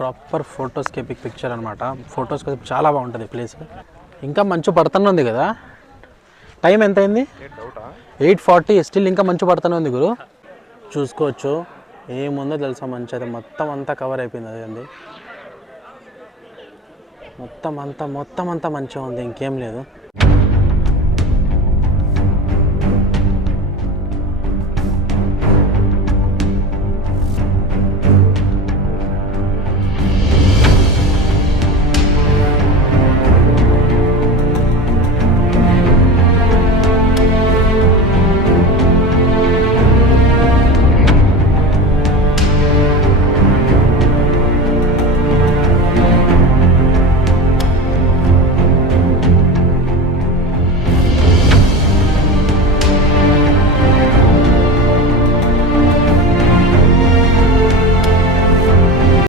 Proper ఫొటోస్కి epic picture అనమాట. ఫొటోస్కి చాలా బాగుంటుంది ప్లేస్. ఇంకా మంచు పడుతూనే ఉంది కదా. టైం ఎంత అయింది? 8:40. స్టిల్ ఇంకా మంచు పడుతూనే ఉంది గురు. చూసుకోవచ్చు ఏముందో తెలుసా, మంచి అయితే మొత్తం అంతా కవర్ అయిపోయింది. అదేంది మొత్తం అంతా మంచిగా ఉంది, ఇంకేం లేదు.